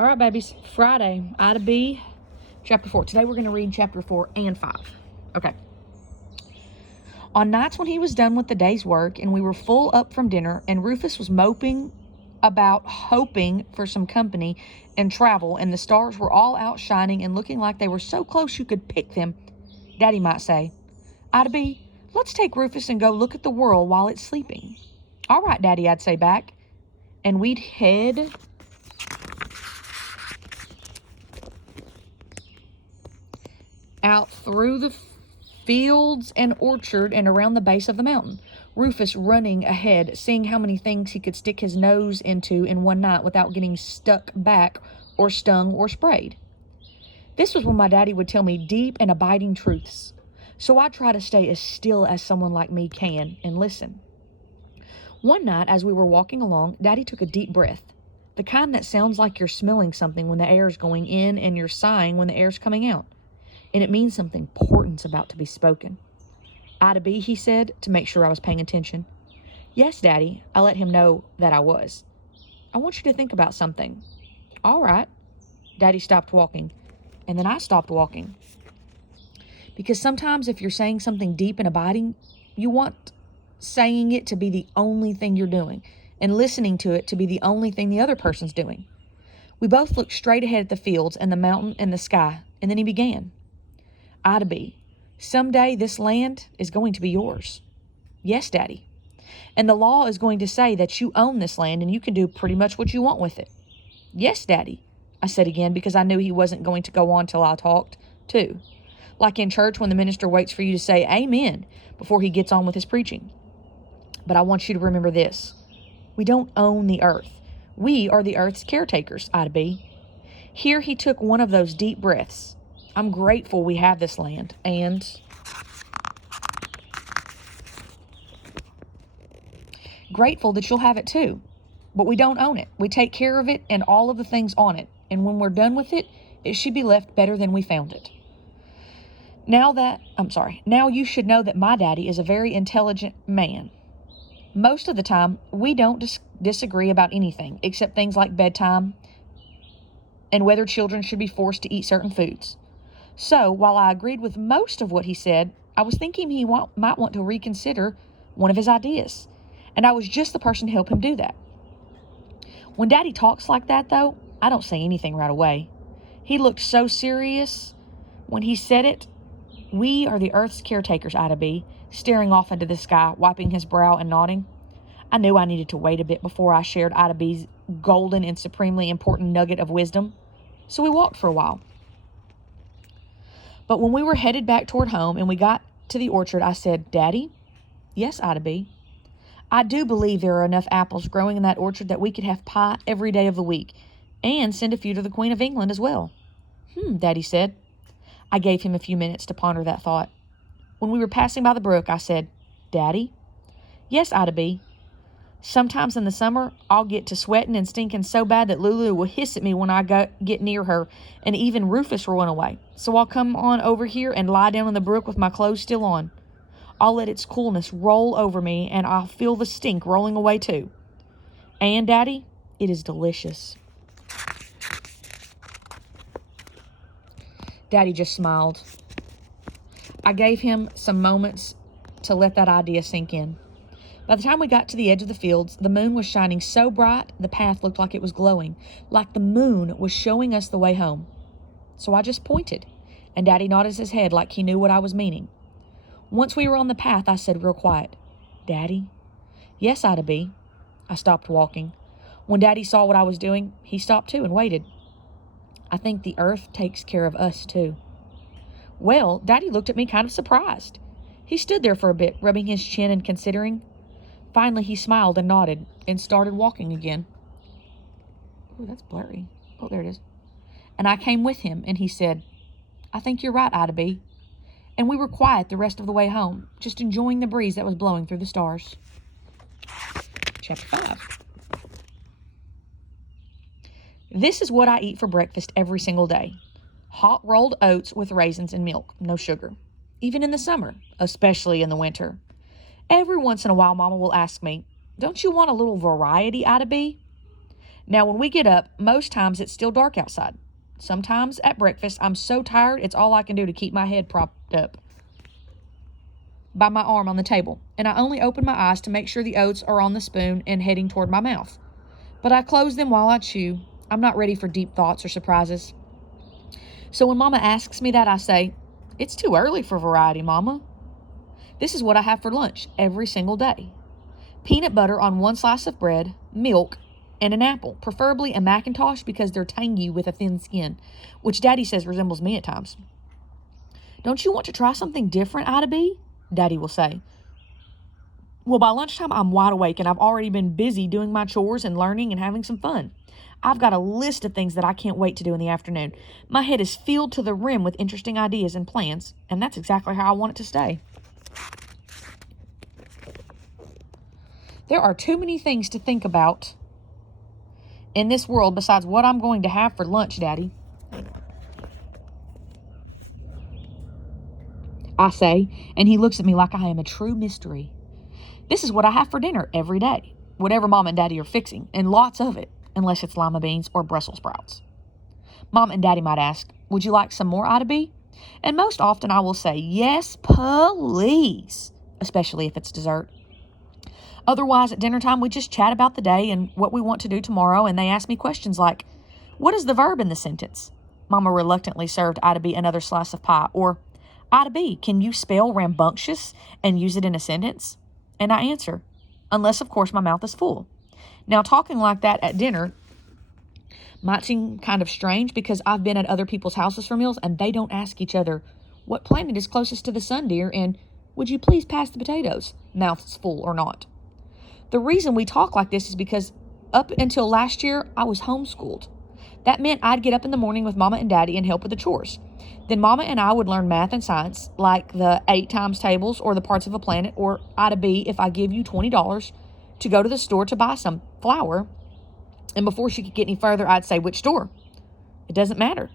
All right, babies. Friday, Ida B, chapter 4. Today we're going to read chapter 4 and 5. Okay. On nights when he was done with the day's work and we were full up from dinner and Rufus was moping about hoping for some company and travel and the stars were all out shining and looking like they were so close you could pick them, Daddy might say, Ida B, let's take Rufus and go look at the world while it's sleeping. All right, Daddy, I'd say back. And we'd head out through the fields and orchard and around the base of the mountain. Rufus running ahead, seeing how many things he could stick his nose into in one night without getting stuck back or stung or sprayed. This was when my daddy would tell me deep and abiding truths. So I try to stay as still as someone like me can and listen. One night as we were walking along, Daddy took a deep breath. The kind that sounds like you're smelling something when the air is going in and you're sighing when the air's coming out. And it means something important's about to be spoken. Ida B, he said, to make sure I was paying attention. Yes, Daddy, I let him know that I was. I want you to think about something. All right. Daddy stopped walking, and then I stopped walking. Because sometimes if you're saying something deep and abiding, you want saying it to be the only thing you're doing, and listening to it to be the only thing the other person's doing. We both looked straight ahead at the fields and the mountain and the sky, and then he began. Ida B, someday this land is going to be yours. Yes, Daddy. And the law is going to say that you own this land and you can do pretty much what you want with it. Yes, Daddy, I said again because I knew he wasn't going to go on till I talked, too. Like in church when the minister waits for you to say amen before he gets on with his preaching. But I want you to remember this. We don't own the earth. We are the earth's caretakers, Ida B. Here he took one of those deep breaths. I'm grateful we have this land, and grateful that you'll have it too. But we don't own it. We take care of it and all of the things on it. And when we're done with it, it should be left better than we found it. Now you should know that my daddy is a very intelligent man. Most of the time, we don't disagree about anything except things like bedtime and whether children should be forced to eat certain foods. So, while I agreed with most of what he said, I was thinking he might want to reconsider one of his ideas. And I was just the person to help him do that. When Daddy talks like that, though, I don't say anything right away. He looked so serious when he said it. We are the earth's caretakers, Ida B, staring off into the sky, wiping his brow and nodding. I knew I needed to wait a bit before I shared Ida B's golden and supremely important nugget of wisdom. So we walked for a while. But when we were headed back toward home and we got to the orchard, I said, Daddy? Yes, Ida B. I do believe there are enough apples growing in that orchard that we could have pie every day of the week and send a few to the Queen of England as well. Daddy said. I gave him a few minutes to ponder that thought. When we were passing by the brook, I said, Daddy? Yes, Ida B. Sometimes in the summer, I'll get to sweating and stinking so bad that Lulu will hiss at me when I get near her, and even Rufus will run away. So I'll come on over here and lie down in the brook with my clothes still on. I'll let its coolness roll over me, and I'll feel the stink rolling away too. And, Daddy, it is delicious. Daddy just smiled. I gave him some moments to let that idea sink in. By the time we got to the edge of the fields, the moon was shining so bright the path looked like it was glowing, like the moon was showing us the way home. So I just pointed, and Daddy nodded his head like he knew what I was meaning. Once we were on the path, I said real quiet, Daddy? Yes, Ida B. I stopped walking. When Daddy saw what I was doing, he stopped too and waited. I think the earth takes care of us too. Well, Daddy looked at me kind of surprised. He stood there for a bit, rubbing his chin and considering. Finally, he smiled and nodded and started walking again. Oh, that's blurry. Oh, there it is. And I came with him, and he said, I think you're right, Ida B. And we were quiet the rest of the way home, just enjoying the breeze that was blowing through the stars. Chapter 5. This is what I eat for breakfast every single day. Hot rolled oats with raisins and milk, no sugar. Even in the summer, especially in the winter. Every once in a while, Mama will ask me, don't you want a little variety, Ida B? Now, when we get up, most times it's still dark outside. Sometimes at breakfast, I'm so tired, it's all I can do to keep my head propped up by my arm on the table, and I only open my eyes to make sure the oats are on the spoon and heading toward my mouth. But I close them while I chew. I'm not ready for deep thoughts or surprises. So when Mama asks me that, I say, "It's too early for variety, Mama." This is what I have for lunch every single day. Peanut butter on one slice of bread, milk, and an apple, preferably a Macintosh because they're tangy with a thin skin, which Daddy says resembles me at times. "Don't you want to try something different, Ida B?" Daddy will say. Well, by lunchtime, I'm wide awake and I've already been busy doing my chores and learning and having some fun. I've got a list of things that I can't wait to do in the afternoon. My head is filled to the rim with interesting ideas and plans, and that's exactly how I want it to stay. There are too many things to think about in this world besides what I'm going to have for lunch, Daddy, I say, and he looks at me like I am a true mystery. This is what I have for dinner every day, whatever Mom and Daddy are fixing, and lots of it, unless it's lima beans or Brussels sprouts. Mom and Daddy might ask, "Would you like some more, Ida B?" And most often I will say, "Yes, please," especially if it's dessert. Otherwise, at dinner time, we just chat about the day and what we want to do tomorrow, and they ask me questions like, "What is the verb in the sentence?" Mama reluctantly served Ida B another slice of pie, or, "Ida B, can you spell rambunctious and use it in a sentence?" And I answer, unless, of course, my mouth is full. Now, talking like that at dinner might seem kind of strange because I've been at other people's houses for meals and they don't ask each other, "What planet is closest to the sun, dear?" and "Would you please pass the potatoes?" mouths full or not. The reason we talk like this is because up until last year, I was homeschooled. That meant I'd get up in the morning with Mama and Daddy and help with the chores. Then Mama and I would learn math and science, like the 8 times tables or the parts of a planet, or Ida B, if I give you $20 to go to the store to buy some flour. And before she could get any further, I'd say, "Which store?" "It doesn't matter."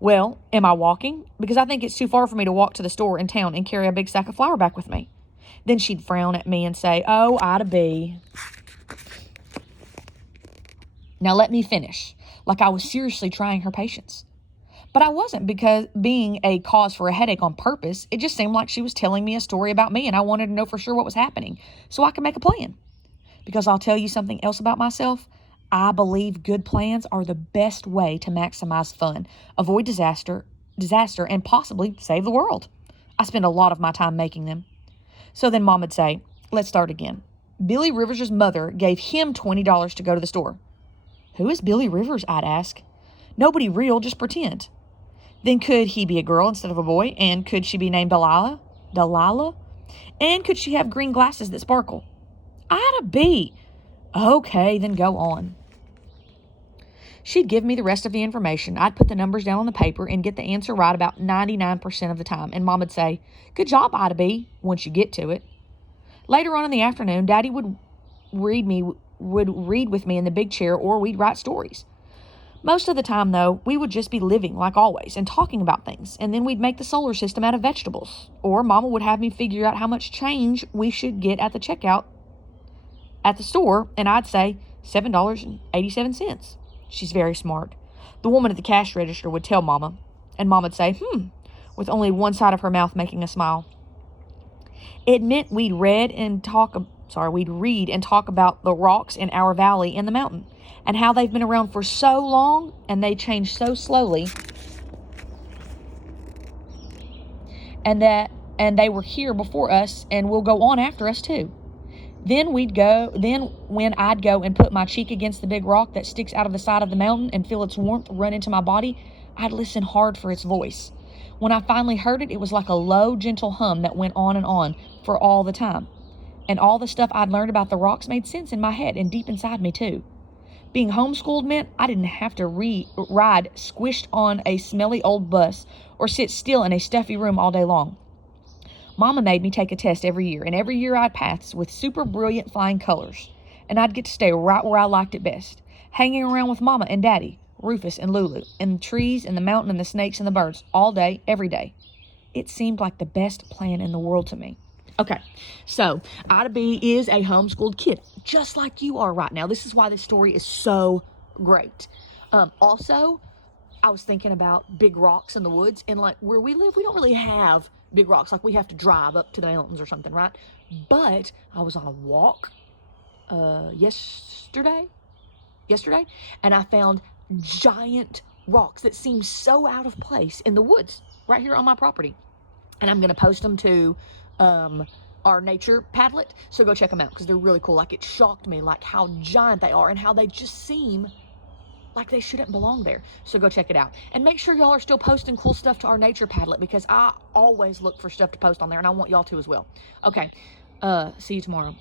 "Well, am I walking? Because I think it's too far for me to walk to the store in town and carry a big sack of flour back with me." Then she'd frown at me and say, "Oh, Ida B." Now let me finish, like I was seriously trying her patience. But I wasn't, because being a cause for a headache on purpose. It just seemed like she was telling me a story about me and I wanted to know for sure what was happening so I could make a plan. Because I'll tell you something else about myself. I believe good plans are the best way to maximize fun, avoid disaster, and possibly save the world. I spend a lot of my time making them. So then Mom would say, "Let's start again. Billy Rivers' mother gave him $20 to go to the store." "Who is Billy Rivers?" I'd ask. "Nobody real, just pretend." "Then could he be a girl instead of a boy? And could she be named Delilah? Delilah? And could she have green glasses that sparkle?" "Ida B." "Okay, then go on." She'd give me the rest of the information. I'd put the numbers down on the paper and get the answer right about 99% of the time. And Mom would say, "Good job, Ida B," once you get to it. Later on in the afternoon, Daddy would read with me in the big chair, or we'd write stories. Most of the time, though, we would just be living like always and talking about things, and then we'd make the solar system out of vegetables. Or Mama would have me figure out how much change we should get at the checkout at the store, and I'd say $7.87. She's very smart. The woman at the cash register would tell Mama, and Mama would say, with only one side of her mouth making a smile. It meant we'd read and talk about the rocks in our valley in the mountain and how they've been around for so long and they change so slowly, and they were here before us and will go on after us too. Then when I'd go and put my cheek against the big rock that sticks out of the side of the mountain and feel its warmth run into my body, I'd listen hard for its voice. When I finally heard it, it was like a low, gentle hum that went on for all the time. And all the stuff I'd learned about the rocks made sense in my head and deep inside me too. Being homeschooled meant I didn't have to ride squished on a smelly old bus or sit still in a stuffy room all day long. Mama made me take a test every year, and every year I'd pass with super brilliant flying colors. And I'd get to stay right where I liked it best, hanging around with Mama and Daddy, Rufus and Lulu, in the trees and the mountain and the snakes and the birds, all day, every day. It seemed like the best plan in the world to me. Okay, so Ida B is a homeschooled kid, just like you are right now. This is why this story is so great. Also, I was thinking about big rocks in the woods, and like where we live, we don't really have big rocks. Like we have to drive up to the mountains or something, right? But I was on a walk yesterday, and I found giant rocks that seem so out of place in the woods right here on my property. And I'm going to post them to our nature Padlet. So go check them out because they're really cool. Like, it shocked me like how giant they are and how they just seem like they shouldn't belong there. So go check it out. And make sure y'all are still posting cool stuff to our nature Padlet because I always look for stuff to post on there and I want y'all to as well. Okay. See you tomorrow.